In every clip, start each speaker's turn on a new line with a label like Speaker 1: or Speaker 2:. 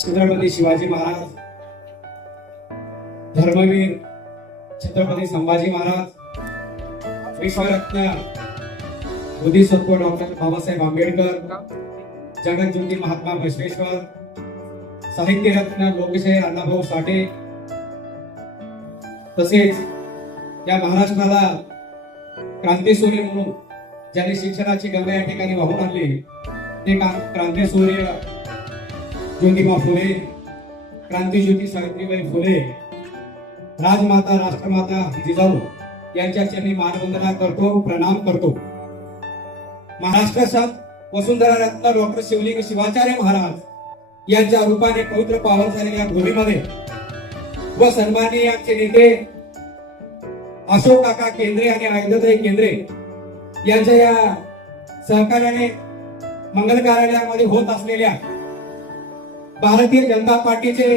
Speaker 1: छत्रपती शिवाजी महाराज धर्मवीर छत्रपती संभाजी महाराज विश्वरत्न बुद्धिसत्व डॉक्टर बाबासाहेब आंबेडकर जगज्योती महात्मा बसवेश्वर साहित्यरत्न लोकशाहीर अण्णाभाऊ साठे तसेच या महाराष्ट्राला क्रांतीसूर्य म्हणून ज्यांनी शिक्षणाची गंगा या ठिकाणी वाहून आणली ते क्रांतीसूर्य ज्योतिबा फुले क्रांतीज्योती सावित्रीबाई फुले राजमाता राष्ट्रमाता जिजाऊ यांच्या चरणी मानवंदना करतो प्रणाम करतो. महाराष्ट्रात वसुंधरा रत्न डॉक्टर शिवलिंग शिवाचार्य महाराज यांच्या रूपाने पवित्र पावन झालेल्या भूमीमध्ये व सन्माननीय आमचे नेते अशोक काका केंद्रे आणि आयुधताई केंद्रे यांच्या या सहकार्याने मंगल कार्यालयामध्ये होत असलेल्या भारतीय जनता पार्टीचे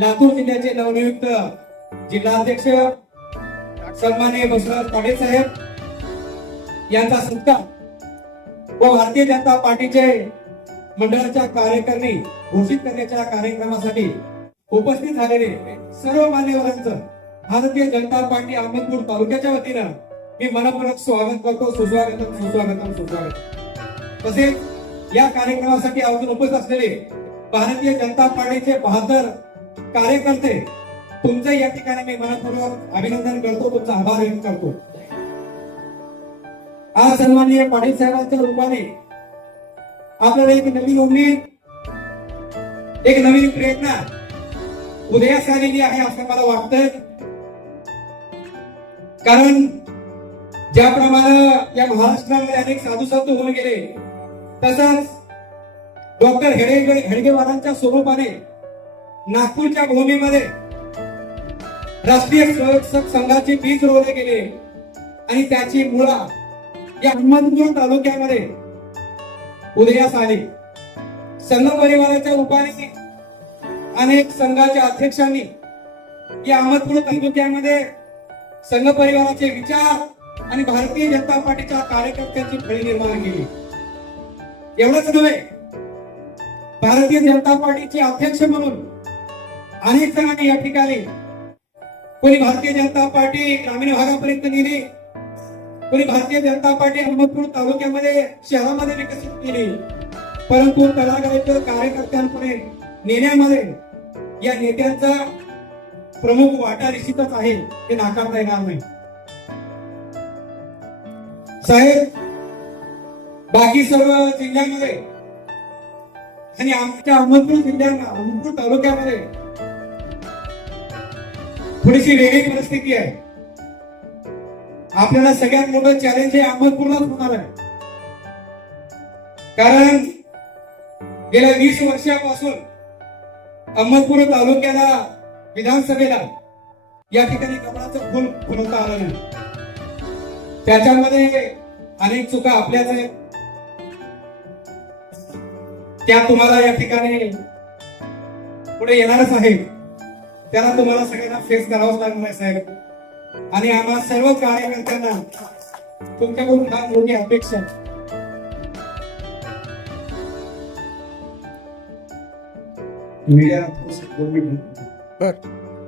Speaker 1: लातूर जिल्ह्याचे नवनियुक्त जिल्हाध्यक्ष सन्माननीय बसवराज पाटील साहेब यांचा सत्कार व भारतीय जनता पार्टीचे मंडळाच्या कार्यकारिणी घोषित करण्याच्या कार्यक्रमासाठी उपस्थित झालेले सर्व मान्यवरांचं भारतीय जनता पार्टी अहमदपूर तालुक्याच्या वतीनं मी मनपूर्वक स्वागत करतो सुस्वागतम सुस्वागतम सुस्वागत तसेच या कार्यक्रमासाठी अजून उपस्थित असलेले भारतीय जनता पार्टीचे बहादर कार्यकर्ते तुमचं या ठिकाणी मी मनपूर्वक अभिनंदन करतो तुमचा आभार व्यक्त करतो. आज सन्माननीय पाटील साहेबांच्या रूपाने आपल्याला एक नवीन उमेद एक नवीन प्रेरणा उदयास आलेली आहे असं मला वाटतं कारण ज्याप्रमाणे या महाराष्ट्रामध्ये अनेक साधू साधू होऊन गेले तसंच डॉक्टर हेडगे हेडगेवारांच्या स्वरूपाने नागपूरच्या भूमीमध्ये राष्ट्रीय स्वयंसेवक संघाचे बीज रोवले गेले. आणि त्याची मुळा या अहमदपूर तालुक्यामध्ये उदयास आली. संघ परिवाराच्या रूपाने अनेक संघाच्या अध्यक्षांनी या अहमदपूर तालुक्यामध्ये संघ परिवाराचे विचार आणि भारतीय जनता पार्टीच्या कार्यकर्त्यांची फळी निर्माण केली. एवढंच नव्हे भारतीय जनता पार्टीचे अध्यक्ष म्हणून अनेक जणांनी या ठिकाणी कोणी भारतीय जनता पार्टी ग्रामीण भागापर्यंत नेली कोणी भारतीय जनता पार्टी अहमदपूर तालुक्यामध्ये शहरामध्ये विकसित केली. परंतु तळागाळीच्या कार्यकर्त्यांपुढे नेण्यामध्ये या नेत्यांचा प्रमुख वाटा निश्चितच आहे हे नाकारता येणार नाही. साहेब बाकी सर्व जिल्ह्यांमध्ये आणि आमच्या अहमदपूर जिल्ह्याला अहमदपूर तालुक्यामध्ये थोडीशी वेगळी परिस्थिती आहे. आपल्याला सगळ्यात मोठं चॅलेंज हे अहमदपूरलाच होणार आहे. कारण गेल्या वीस वर्षापासून अहमदपूर तालुक्याला विधानसभेला या ठिकाणी कमळाचं फुल फुलवता आलं नाही. त्याच्यामध्ये अनेक चुका आपल्याच आहेत. त्या तुम्हाला या ठिकाणी पुढे येणारच आहे त्याला तुम्हाला सगळ्यांना फेस करावंच लागणार आहे साहेब. आणि आम्हा सर्व कार्यकर्त्यांना तुमच्याकडून फार मोठी अपेक्षा मीडिया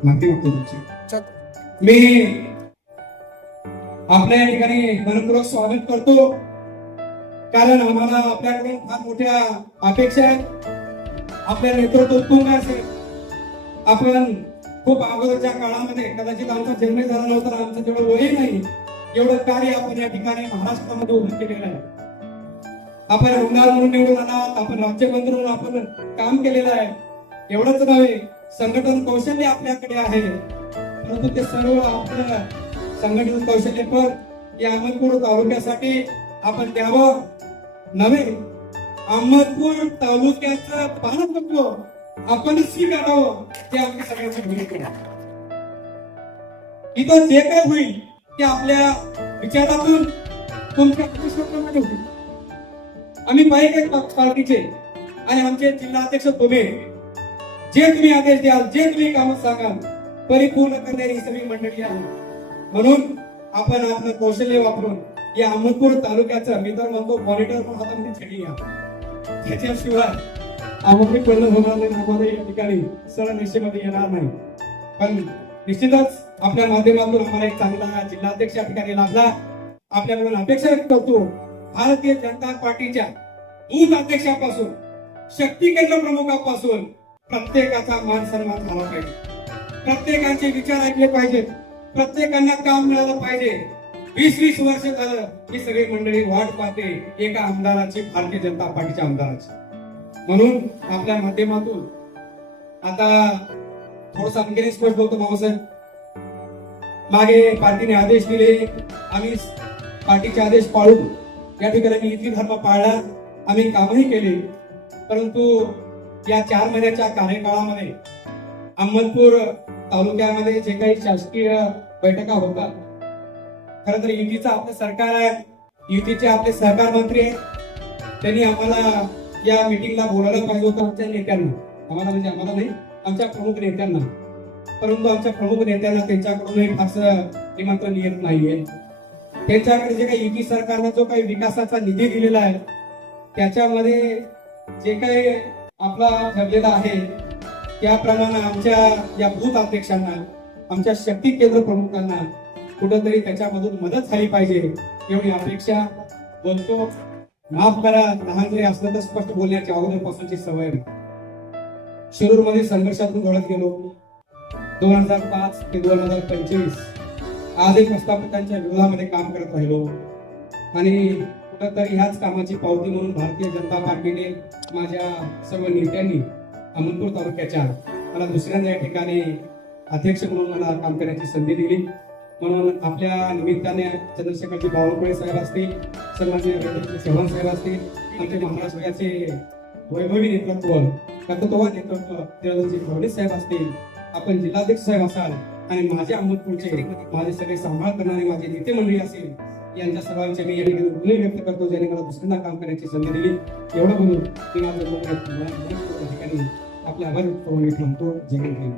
Speaker 1: माहिती तुमची. मी आपल्या या ठिकाणी मनपूर्वक स्वागत करतो. कारण आम्हाला आपल्याकडून फार मोठ्या अपेक्षा आहेत. आपल्या नेतृत्व उत्तुंग असेल आपण खूप अगोदरच्या काळामध्ये कदाचित आमचा जन्म झाला नव्हता तर आमचं तेवढं वय नाही एवढं कार्य आपण या ठिकाणी महाराष्ट्रामध्ये उभं केलेलं आहे. आपण आमदार म्हणून निवडून आलात आपण राज्यमंत्री म्हणून आपण काम केलेलं आहे. एवढंच नव्हे संघटन कौशल्य आपल्याकडे आहे. परंतु ते सर्व आपलं संघटन कौशल्य पण या अहमदपूर तालुक्यासाठी आपण द्यावं. नव्हे अहमदपूर तालुक्याचं पालकत्व आपण स्वीकारावं ते आमच्या सगळ्यांची भूमिका आहे. इथं जे काय होईल ते आपल्या विचारातून तुमच्या प्रतिष्ठापनामध्ये होईल. आम्ही पाहिजे पार्टीचे आणि आमचे जिल्हाध्यक्ष तुम्ही. जे तुम्ही आदेश द्याल जे तुम्ही काम सांगाल परिपूर्ण करणारी ही सगळी मंडळी आहे. म्हणून आपण आपलं कौशल्य वापरून या अहमदपूर तालुक्याचं मी तर म्हणतो मॉनिटर पण हातामध्ये छडी घ्या त्याच्याशिवाय आमोपरीकडनं होणार नाही आम्हाला या ठिकाणी सरळ निश्चयमध्ये येणार नाही. पण निश्चितच आपल्या माध्यमातून आम्हाला एक चांगला जिल्हाध्यक्ष या ठिकाणी लाभला. आपल्याकडून अपेक्षा व्यक्त करतो. भारतीय जनता पार्टीच्या बूथ अध्यक्षापासून शक्ती केंद्र प्रमुखापासून प्रत्येकाचा मान सन्मान झाला पाहिजे. प्रत्येकाचे विचार ऐकले पाहिजेत. प्रत्येकांना काम मिळालं पाहिजे. वीस वीस वर्ष झालं ही सगळी मंडळी वाट पाहते एका आमदाराची भारतीय जनता पार्टीच्या आमदाराची. म्हणून आपल्या माध्यमातून आता थोडस आणखी स्पष्ट बोलतो बाबासाहेब. मागे पार्टीने आदेश दिले आम्ही पार्टीचे आदेश पाळू. या ठिकाणी मी इथली धर्म पाळला आम्ही कामही केले. परंतु या चार महिन्याच्या कार्यकाळामध्ये अहमदपूर तालुक्यामध्ये जे काही शासकीय बैठका होतात खर तर युतीचं आपलं सरकार आहे. युतीचे आपले सहकार मंत्री आहेत. त्यांनी आम्हाला या मिटिंगला बोलायला पाहिजे होतं आमच्या नेत्यांना. आम्हाला म्हणजे आम्हाला नाही आमच्या प्रमुख नेत्यांना. परंतु आमच्या प्रमुख नेत्यांना त्यांच्याकडूनही फारसं निमंत्रण येत नाहीये. त्यांच्याकडे जे काही युती सरकारनं जो काही विकासाचा निधी दिलेला आहे त्याच्यामध्ये जे काही आपला ठरलेला आहे त्याप्रमाणे आमच्या या बूथ अध्यक्षांना आमच्या शक्ती केंद्र प्रमुखांना कुठंतरी त्याच्यामधून मदत झाली पाहिजे एवढी अपेक्षा. बोलतो माफ करा लहान जरी असलं तर स्पष्ट बोलण्याची अगोदरपासूनची सवय शिरूरमध्ये संघर्षातून घडत गेलो. दोन हजार पाच ते दोन हजार पंचवीस आजही प्रस्थापितांच्या विरोधामध्ये काम करत राहिलो. आणि कुठंतरी ह्याच कामाची पावती म्हणून भारतीय जनता पार्टीने माझ्या सर्व नेत्यांनी अमनपूर तालुक्याच्या मला दुसऱ्यांदा या ठिकाणी अध्यक्ष म्हणून मला काम करण्याची संधी दिली. म्हणून आपल्या निमित्ताने चंद्रशेखरजी बावनकुळे साहेब असतील सन्माननीय रवींद्र चव्हाण साहेब असतील आमचे महाराष्ट्राचे वैभवी नेतृत्व कर्तृत्ववान नेतृत्व देवेंद्रजी फडणवीस साहेब असतील आपण जिल्हाध्यक्ष साहेब असाल आणि माझे अहमदपूरचे माझे सगळे सांभाळ करणारे माझे नेते मंडळी असेल यांच्या सर्वांचे मी या ठिकाणी ऋण व्यक्त करतो ज्याने मला दुसऱ्यांदा काम करण्याची संधी दिली. एवढं बोलून मी माझं ठिकाणी आपल्या आभार करून थांबतो. जय हिंद.